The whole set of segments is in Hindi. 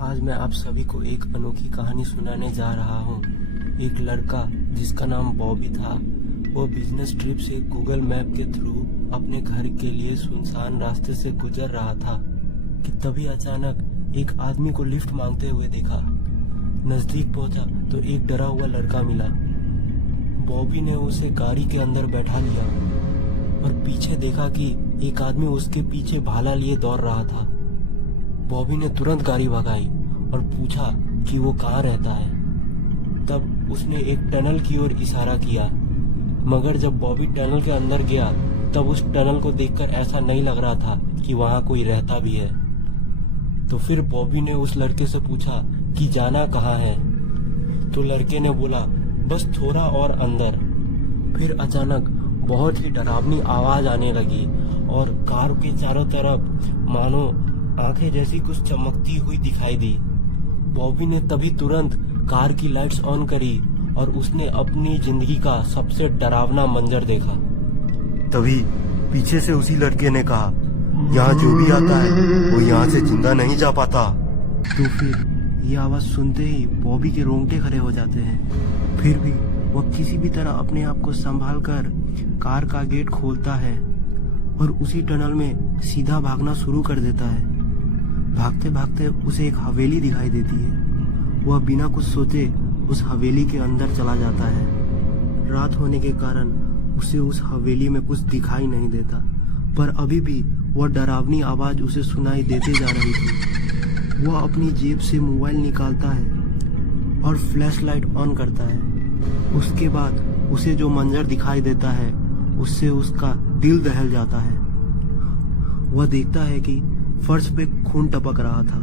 आज मैं आप सभी को एक अनोखी कहानी सुनाने जा रहा हूँ। एक लड़का जिसका नाम बॉबी था, वो बिजनेस ट्रिप से गूगल मैप के थ्रू अपने घर के लिए सुनसान रास्ते से गुजर रहा था कि तभी अचानक एक आदमी को लिफ्ट मांगते हुए देखा। नजदीक पहुंचा तो एक डरा हुआ लड़का मिला। बॉबी ने उसे गाड़ी के अंदर बैठा लिया और पीछे देखा कि एक आदमी उसके पीछे भाला लिए दौड़ रहा था। बॉबी ने तुरंत गाड़ी भगाई और पूछा कि वो कहाँ रहता है। तब उसने एक टनल की ओर इशारा किया, मगर जब बॉबी टनल के अंदर गया तब उस टनल को देखकर ऐसा नहीं लग रहा था कि वहाँ कोई रहता भी है। तो फिर बॉबी ने उस लड़के से पूछा कि जाना कहाँ है। तो लड़के ने बोला बस थोड़ा और अंदर। फिर अचानक बहुत ही डरावनी आवाज आने लगी और कार के चारों तरफ मानो आंखें जैसी कुछ चमकती हुई दिखाई दी। बॉबी ने तभी तुरंत कार की लाइट्स ऑन करी और उसने अपनी जिंदगी का सबसे डरावना मंजर देखा। तभी पीछे से उसी लड़के ने कहा, यहाँ जो भी आता है वो यहाँ से जिंदा नहीं जा पाता। तो फिर ये आवाज सुनते ही बॉबी के रोंगटे खड़े हो जाते हैं। फिर भी वह किसी भी तरह अपने आप को संभाल कर कार का गेट खोलता है और उसी टनल में सीधा भागना शुरू कर देता है। भागते भागते उसे एक हवेली दिखाई देती है। वह बिना कुछ सोचे उस हवेली के अंदर चला जाता है। रात होने के कारण उसे उस हवेली में कुछ दिखाई नहीं देता, पर अभी भी वह डरावनी आवाज उसे सुनाई देते जा रही थी। वह अपनी जेब से मोबाइल निकालता है और फ्लैश लाइट ऑन करता है। उसके बाद उसे जो मंजर दिखाई देता है उससे उसका दिल दहल जाता है। वह देखता है कि फर्श पे खून टपक रहा था।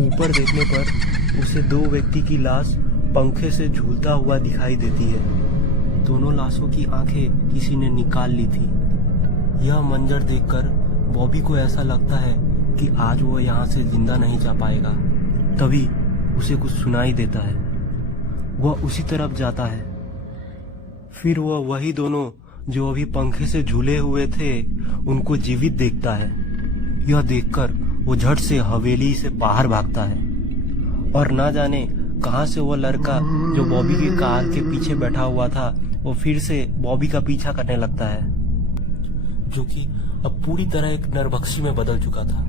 ऊपर देखने पर उसे दो व्यक्ति की लाश पंखे से झूलता हुआ दिखाई देती है। दोनों लाशों की आंखें किसी ने निकाल ली थी। यह मंजर देखकर बॉबी को ऐसा लगता है कि आज वो यहाँ से जिंदा नहीं जा पाएगा। तभी उसे कुछ सुनाई देता है। वह उसी तरफ जाता है। फिर वह वही दोनों जो अभी पंखे से झूले हुए थे उनको जीवित देखता है। यह देखकर वो झट से हवेली से बाहर भागता है और ना जाने कहां से वो लड़का जो बॉबी की कार के पीछे बैठा हुआ था वो फिर से बॉबी का पीछा करने लगता है, जो कि अब पूरी तरह एक नरभक्षी में बदल चुका था।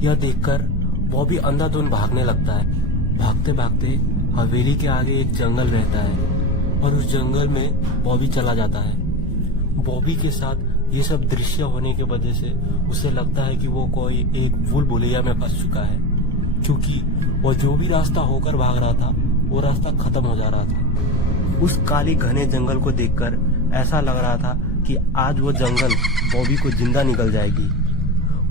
यह देखकर बॉबी अंधाधुंध भागने लगता है। भागते भागते हवेली के आगे एक जंगल रहता है और उस जंगल में बॉबी चला जाता है। बॉबी के साथ ये सब दृश्य होने की वजह से उसे लगता है कि वो कोई एक भूल भुलैया में फंस चुका है, क्योंकि वो जो भी रास्ता होकर भाग रहा था वो रास्ता खत्म हो जा रहा था। उस काली घने जंगल को देखकर ऐसा लग रहा था कि आज वो जंगल बॉबी को जिंदा निकल जाएगी।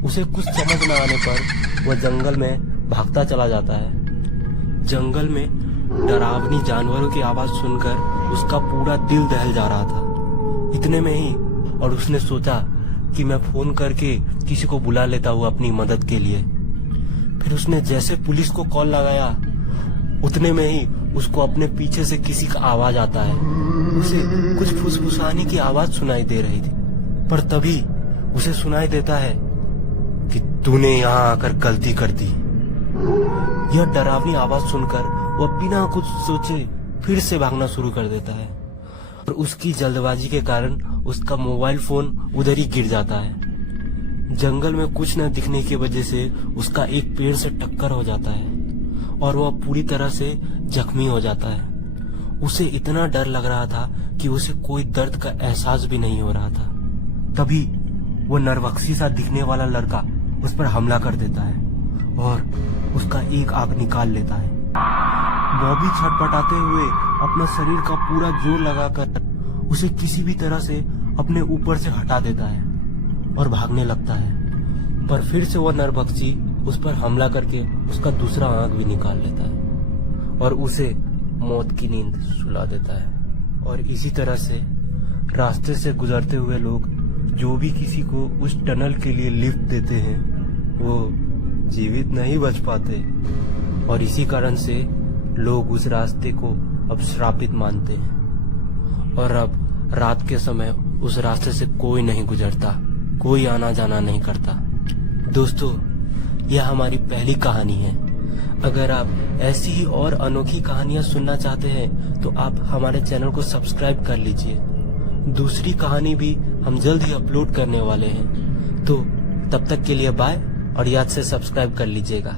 उसे कुछ समझ न आने पर वह जंगल में भागता चला जाता है। जंगल में डरावनी जानवरों की आवाज सुनकर उसका पूरा दिल दहल जा रहा था। इतने में ही और उसने सोचा कि मैं फोन करके किसी को बुला लेता हूँ अपनी मदद के लिए। फिर उसने जैसे पुलिस को कॉल लगाया उतने में ही उसको अपने पीछे से किसी का आवाज आता है। उसे कुछ फुसफुसाने की आवाज सुनाई दे रही थी, पर तभी उसे सुनाई देता है कि तूने यहाँ आकर गलती कर दी। यह डरावनी आवाज सुनकर वह बिना कुछ सोचे फिर से भागना शुरू कर देता है और उसकी जल्दबाजी के कारण उसका मोबाइल फोन उधर ही गिर जाता है। जंगल में कुछ न दिखने की वजह से उसका एक पेड़ से टक्कर हो जाता है और वह पूरी तरह से जख्मी हो जाता है। उसे इतना डर लग रहा था कि उसे कोई दर्द का एहसास भी नहीं हो रहा था। तभी वो नरभक्षी सा दिखने वाला लड़का उस पर हमला कर देता है और उसका एक आंख निकाल लेता है। बॉबी छटपटाते हुए अपना शरीर का पूरा जोर लगाकर उसे किसी भी तरह से अपने ऊपर से हटा देता है और भागने लगता है, पर फिर से वह नरभक्षी उस पर हमला करके उसका दूसरा आंख भी निकाल लेता है और उसे मौत की नींद सुला देता है। और इसी तरह से रास्ते से गुजरते हुए लोग जो भी किसी को उस टनल के लिए लिफ्ट देते हैं वो जीवित नहीं बच पाते और इसी कारण से लोग उस रास्ते को अब श्रापित मानते हैं और अब रात के समय उस रास्ते से कोई नहीं गुजरता, कोई आना जाना नहीं करता। दोस्तों, यह हमारी पहली कहानी है। अगर आप ऐसी ही और अनोखी कहानियां सुनना चाहते हैं तो आप हमारे चैनल को सब्सक्राइब कर लीजिए। दूसरी कहानी भी हम जल्द ही अपलोड करने वाले हैं। तो तब तक के लिए बाय और याद से सब्सक्राइब कर लीजिएगा।